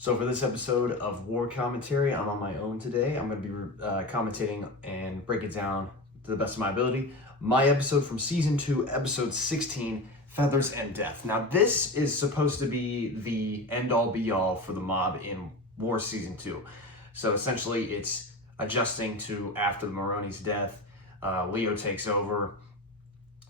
So for this episode of War Commentary, I'm on my own today. I'm going to be commentating and break it down to the best of my ability. My episode from Season 2, Episode 16, Feathers and Death. Now this is supposed to be the end-all be-all for the mob in War Season 2. So essentially it's adjusting to after the Maroni's death, Leo takes over,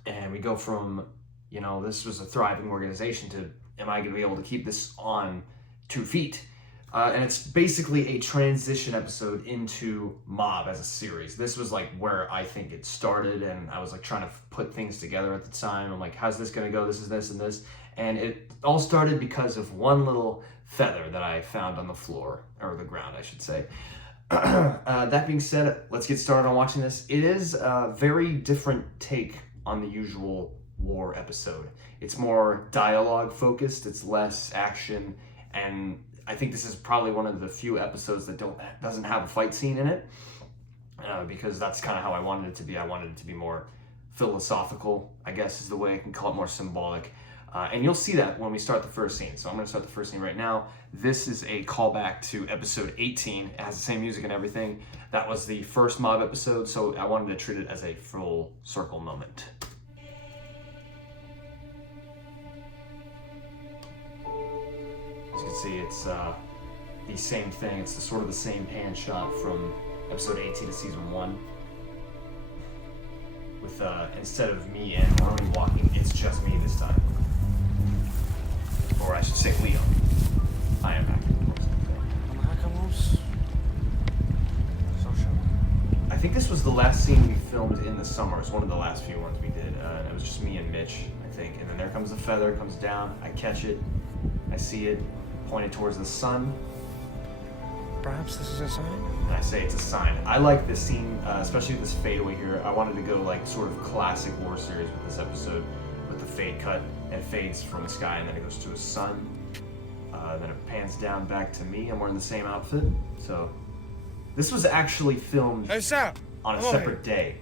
and we go from, this was a thriving organization to, am I going to be able to keep this on 2 feet? And it's basically a transition episode into Mob as a series. This was like where I think it started, and I was like trying to put things together at the time. I'm like, how's this going to go? This is this and this. And it all started because of one little feather that I found on the floor, or the ground, I should say. That being said, let's get started on watching this. It is a very different take on the usual War episode. It's more dialogue focused, it's less action, and I think this is probably one of the few episodes that doesn't have a fight scene in it, because that's kind of how I wanted it to be. I wanted it to be more philosophical, I guess is the way I can call it, more symbolic. And you'll see that when we start the first scene. So I'm going to start the first scene right now. This is a callback to episode 18. It has the same music and everything. That was the first Mob episode, so I wanted to treat it as a full circle moment. As you can see, it's the same thing. It's sort of the same pan shot from episode 18 of season 1. With instead of me and Maroni walking, it's just me this time. Or I should say Leo. I am back. I think this was the last scene we filmed in the summer. It's one of the last few ones we did. It was just me and Mitch, I think. And then there comes the feather, comes down. I catch it. I see it pointed towards the sun. Perhaps this is a sign? And I say it's a sign. I like this scene, especially this fadeaway here. I wanted to go like sort of classic War series with this episode, with the fade cut. It fades from the sky and then it goes to a sun. Then it pans down back to me. I'm wearing the same outfit. So this was actually filmed on a separate day.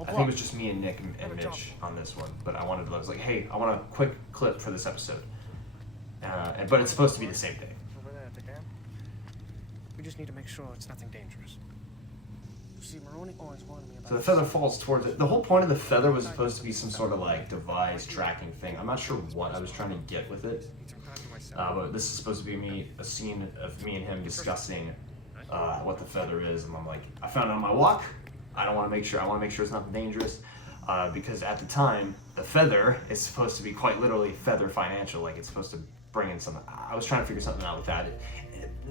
I think it was just me and Nick and Mitch on this one. But I was like, hey, I want a quick clip for this episode. But it's supposed to be the same day. Over there at the camp. We just need to make sure it's nothing dangerous. You see, Maroni always wanted me about. So the feather falls towards it. The whole point of the feather was supposed to be some sort of like device tracking thing. I'm not sure what I was trying to get with it. But this is supposed to be a scene of me and him discussing what the feather is, and I'm like, I found it on my walk. I want to make sure it's nothing dangerous, because at the time the feather is supposed to be quite literally feather financial, like it's supposed to bring in something. I was trying to figure something out with that.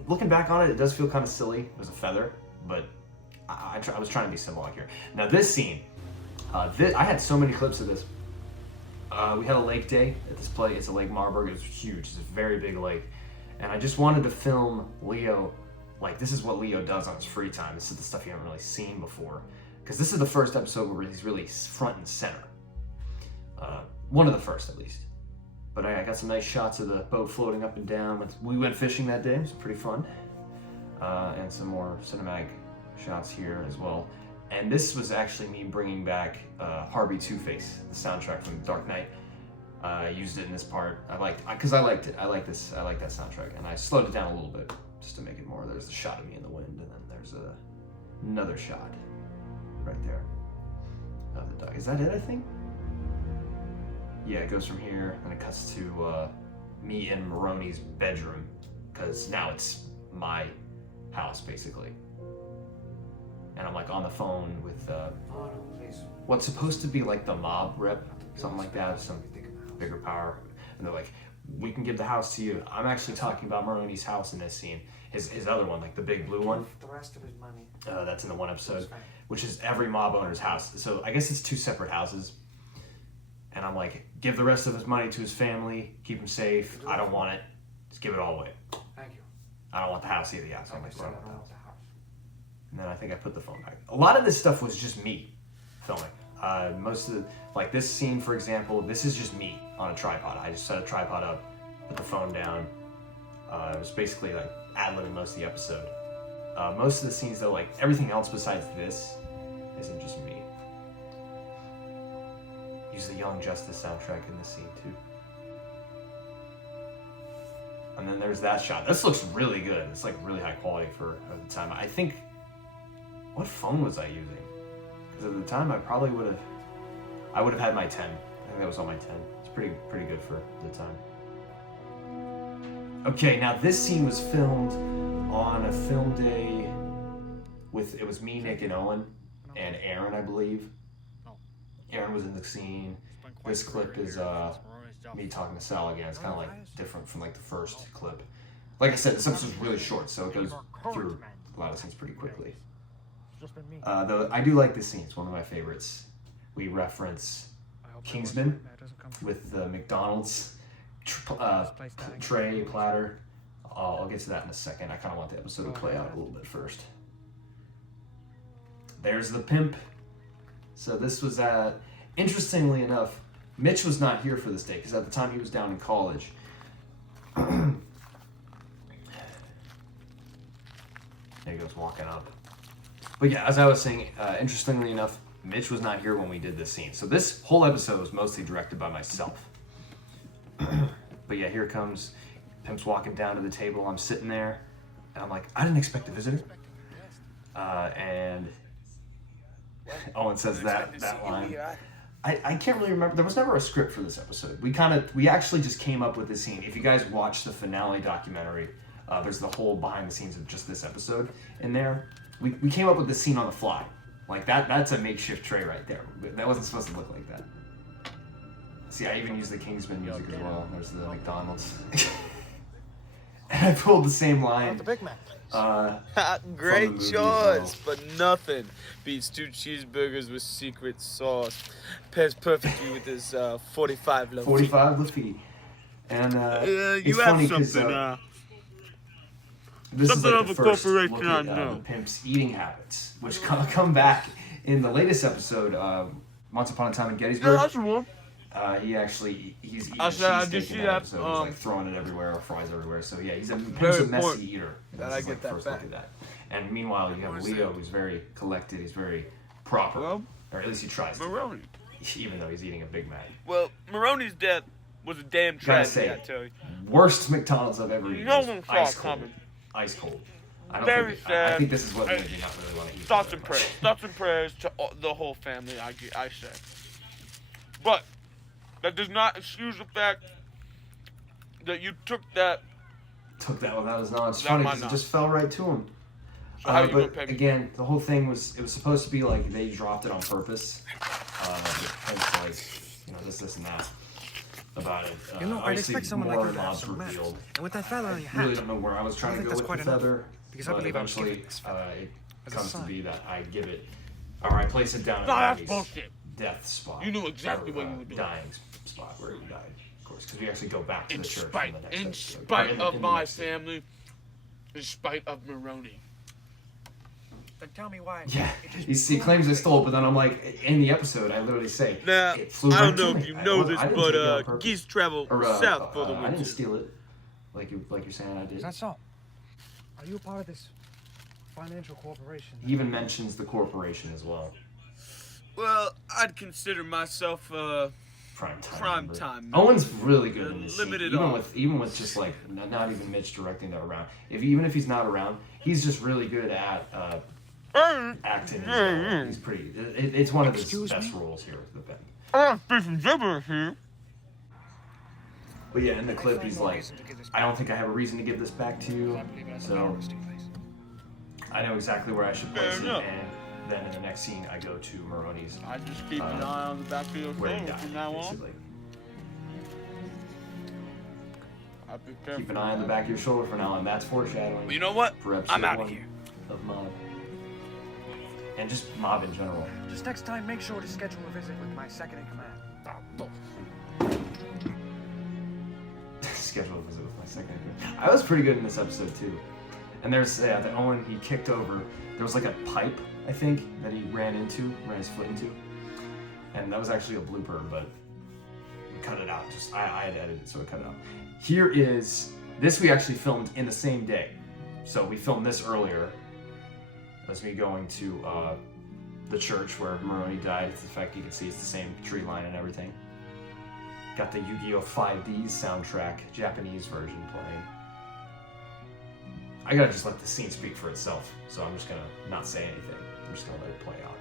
Looking back on it, it does feel kind of silly. It was a feather, but I was trying to be symbolic here. Now this scene, I had so many clips of this. We had a lake day at this place. It's a Lake Marburg. It was huge. It's a very big lake. And I just wanted to film Leo. Like, this is what Leo does on his free time. This is the stuff you haven't really seen before. Because this is the first episode where he's really front and center. One of the first, at least. But I got some nice shots of the boat floating up and down. We went fishing that day. It was pretty fun. And some more cinematic shots here as well. And this was actually me bringing back Harvey Two-Face, the soundtrack from Dark Knight. I used it in this part. Because I liked it. I like that soundtrack. And I slowed it down a little bit just to make it more. There's the shot of me in the wind, and then there's another shot right there of the dog. Is that it, I think? Yeah, it goes from here, and it cuts to me in Maroni's bedroom, because now it's my house, basically. And I'm like on the phone with what's supposed to be like the mob rep, something like that, some bigger power. And they're like, we can give the house to you. I'm actually talking about Maroni's house in this scene. His other one, like the big blue one. The rest of his money. That's in the one episode, which is every mob owner's house. So I guess it's 2 separate houses. And I'm like, give the rest of his money to his family, keep him safe. I don't want it. Just give it all away. Thank you. I don't want the house either. Yeah, so I'm like, well, I don't want the house. And then I think I put the phone back. A lot of this stuff was just me filming. Most of like this scene, for example, this is just me on a tripod. I just set a tripod up, put the phone down. It was basically like ad-libbing most of the episode. Most of the scenes though, like everything else besides this, isn't just me. Use the Young Justice soundtrack in this scene too. And then there's that shot. This looks really good. It's like really high quality for at the time. I think, what phone was I using? Because at the time I probably would have had my 10. I think that was on my 10. It's pretty good for the time. Okay, now this scene was filmed on a film day it was me, Nick, and Owen, and Aaron, I believe. Aaron was in the scene. This clip is me talking to Sal again. It's kind of like different from like the first clip. Like I said, this episode's really short, so it goes through a lot of scenes pretty quickly. Though I do like this scene. It's one of my favorites. We reference Kingsman with the McDonald's tray platter. I'll get to that in a second. I kind of want the episode to play out a little bit first. There's the pimp. So this was interestingly enough, Mitch was not here for this day because at the time he was down in college. There he goes walking up. But yeah, as I was saying, interestingly enough, Mitch was not here when we did this scene. So this whole episode was mostly directed by myself. But yeah, here comes Pimp's walking down to the table. I'm sitting there, and I'm like, I didn't expect a visitor. And Owen says that line. I can't really remember. There was never a script for this episode. We actually just came up with this scene. If you guys watch the finale documentary, there's the whole behind the scenes of just this episode in there. We came up with this scene on the fly. Like that's a makeshift tray right there. That wasn't supposed to look like that. See, I even used the Kingsman music as well. There's the McDonald's. And I pulled the same line. The Big Mac. Great choice, but nothing beats 2 cheeseburgers with secret sauce. Pairs perfectly with this 45 Lafitte. 45 Lafitte. And it's you funny have because something. this is something like of the a first corporation look I at know. the pimp's eating habits, which come back in the latest episode, Once Upon a Time in Gettysburg. Yeah, that's the one. He's eating I said, I cheesesteak did see in that that, episode. He's like throwing it everywhere, or fries everywhere. So yeah, he's a Very messy important eater. that This I is get like the that first back. look at that. And meanwhile, you have Leo, who's very collected. He's very proper, Well, or at least he tries to. Maroney. Even though he's eating a Big Mac. Well, Maroney's death was a damn Gotta tragedy, say, I tell you. worst McDonald's I've ever eaten. No was one saw ice it cold. coming. Ice cold. I don't Very think. I sad. think this is what Hey, made me not really want to eat. Thoughts it and very much. prayers. Thoughts and prayers to the whole family, I say. But that does not excuse the fact that you took that. Took that without his knowledge. It's That funny might because it not. just fell right to him. So how you gonna But pay me? again, the whole thing was supposed to be like they dropped it on purpose. Like, this and that about it. You know, I'd Obviously, expect someone like more you to have knobs some manners. revealed. And with that feather on your Really hat, don't know where I was trying to think go that's with quite the enough, feather. because I But believe I was eventually, given this feather it as a comes to sign. be that I give it, or I place it down at No, that's Maddie's bullshit. death spot. You knew exactly what you would do. Dying spot where he died, of course, because we actually go back to In the church spite, in the next in episode. Or spite in of the my next scene. family, in spite of Maroney. Then tell me why. Yeah, it just he claims I stole it, but then I'm like, in the episode, I literally say, Now, it flew I right don't know to if me. you know this, I didn't take it on but purpose. geese travel Or, south for the I winter. didn't steal it, like you're saying I did. Is that so? Are you a part of this financial corporation? He even mentions the corporation as well. Well, I'd consider myself Prime time. Prime member. time. Owen's really good in this scene. Limited Even off. with just like not even Mitch directing that around. Even if he's not around, he's just really good at acting. As well. He's pretty. It's one of his Excuse best me? roles here with the band. I'm speaking gibberish here. But yeah, in the clip, he's like, I don't think I have a reason to give this back to you, so I know exactly where I should place Fair it. enough. And then in the next scene, I go to Maroney's, I just keep an eye on the back of your where he phone died, from now on. basically. I'll be careful. Keep an eye on the back of your shoulder for now, and that's foreshadowing. Well, you know what? For episode I'm out of 1 here. Of Mob. And just Mob in general. Just next time, make sure to schedule a visit with my second in command. Schedule a visit with my second. I was pretty good in this episode too. And there's the Owen he kicked over. There was like a pipe, I think, that he ran his foot into, and that was actually a blooper, but we cut it out. Just I had edited it, so we cut it out. Here is this we actually filmed in the same day, so we filmed this earlier. That's me going to the church where Maroney died. It's the fact you can see it's the same tree line and everything. Got the Yu-Gi-Oh! 5D's soundtrack, Japanese version playing. I gotta just let the scene speak for itself. So I'm just gonna not say anything. I'm just gonna let it play out.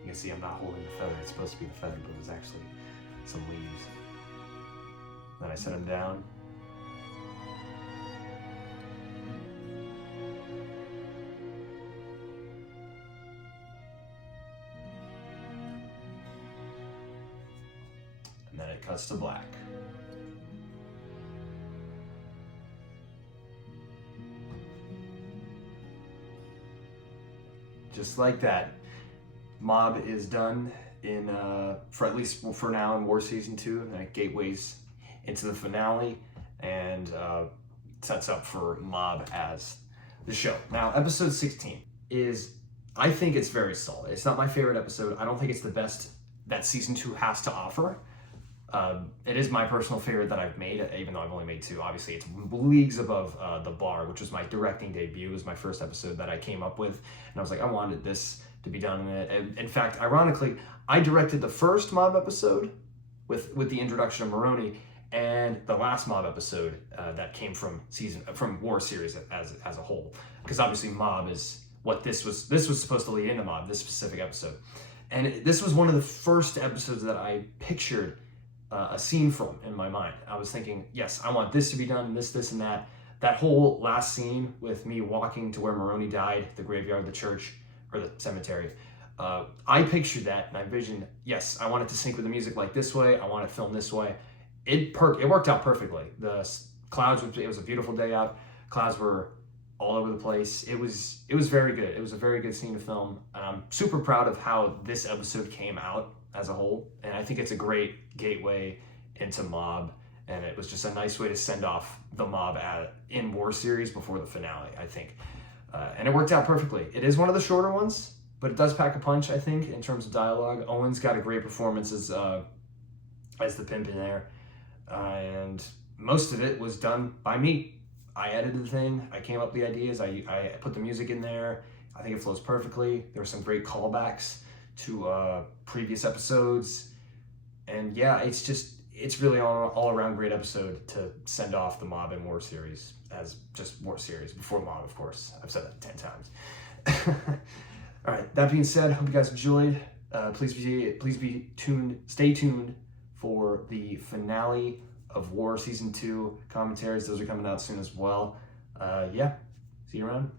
You can see I'm not holding the feather. It's supposed to be the feather, but it was actually some leaves. Then I set him down. And then it cuts to black. Just like that, Mob is done in for at least for now in War Season 2, and it gateways into the finale and sets up for Mob as the show. Now, episode 16 is, I think it's very solid. It's not my favorite episode. I don't think it's the best that Season 2 has to offer. It is my personal favorite that I've made, even though I've only made 2. Obviously, it's leagues above The Bar, which was my directing debut. It was my first episode that I came up with, and I was like, I wanted this to be done in it. And in fact, ironically, I directed the first Mob episode with the introduction of Maroney, and the last Mob episode that came from War series as a whole, because obviously Mob is what this was supposed to lead into Mob, this specific episode, and this was one of the first episodes that I pictured a scene from in my mind. I was thinking, yes, I want this to be done, this and that. That whole last scene with me walking to where Maroney died, the graveyard, the church, or the cemetery. I pictured that, and I envisioned, yes, I want it to sync with the music like this way. I want it filmed this way. It worked out perfectly. The clouds, it was a beautiful day out. Clouds were all over the place. It was very good. It was a very good scene to film. And I'm super proud of how this episode came out as a whole. And I think it's a great gateway into Mob. And it was just a nice way to send off the Mob in War series before the finale, I think. And it worked out perfectly. It is one of the shorter ones, but it does pack a punch, I think, in terms of dialogue. Owen's got a great performance as the pimp in there. And most of it was done by me. I edited the thing. I came up with the ideas. I put the music in there. I think it flows perfectly. There were some great callbacks to previous episodes. And yeah, it's really all around great episode to send off the Mob and War series as just War series before Mob, of course. I've said that 10 times. All right, that being said, hope you guys enjoyed. Please be tuned. Stay tuned for the finale of War Season 2 commentaries. Those are coming out soon as well. Yeah, see you around.